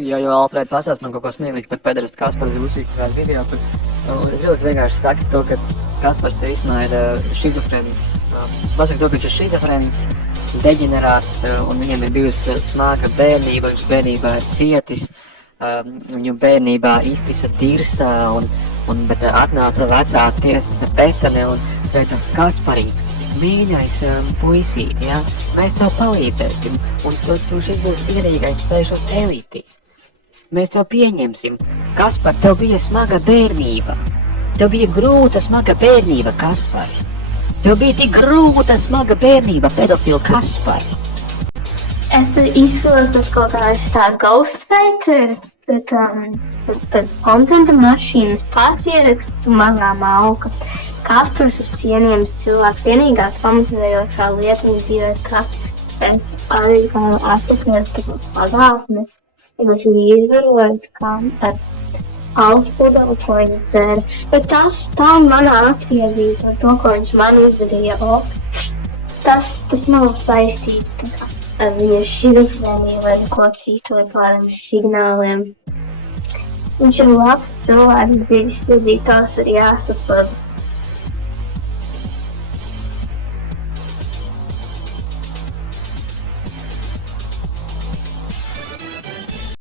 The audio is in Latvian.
Ja jau Alfrēda pasāst man kaut ko smieklīgu par pederastu Kasparu Zūsīku kādu video, kur es ļoti vienkārši saku to, ka Kaspars īstenībā ir šizofrēnisks. Pasaka to, ka viņš ir šizofrēnisks, deģenerāts, un viņam ir bijusi smaga bērnība, viņš bērnībā ir cietis, viņu bērnībā izpisa dirsā, bet atnāca vecā tiesnese Petane un teica, Kasparī, mīļais puisīt, ja? Mēs tev palīdzēsim, un tu šis būs vienīgais ceļš uz eliti. Mēs tev pieņemsim. Kaspar, tev bija smaga bērnība. Tev bija grūta, smaga bērnība, Kaspar. Tev bija tik grūta, smaga bērnība, pedofila Kaspar. Es te izskatos pēc kaut kā tā ghostwriter, pēc kontenta mašīnas pats ierakstu mazā malka. Kaspars ir cienījams cilvēks, vienīgā traumatizējošā lieta viņa dzīvē, ka es arī atpakaļos tā pagātni. Es viņu izvaroju kā ar alus pudeli, ko viņš dzēra. Bet tā ir manā aktievība ar to, ko viņš man izdarīja. Tas nav saistīts ar viņa šizofrēniju vai ko citu vai kādiem signāliem. Viņš ir labs cilvēks, dziļi sirdī, tās ir jāsaprot.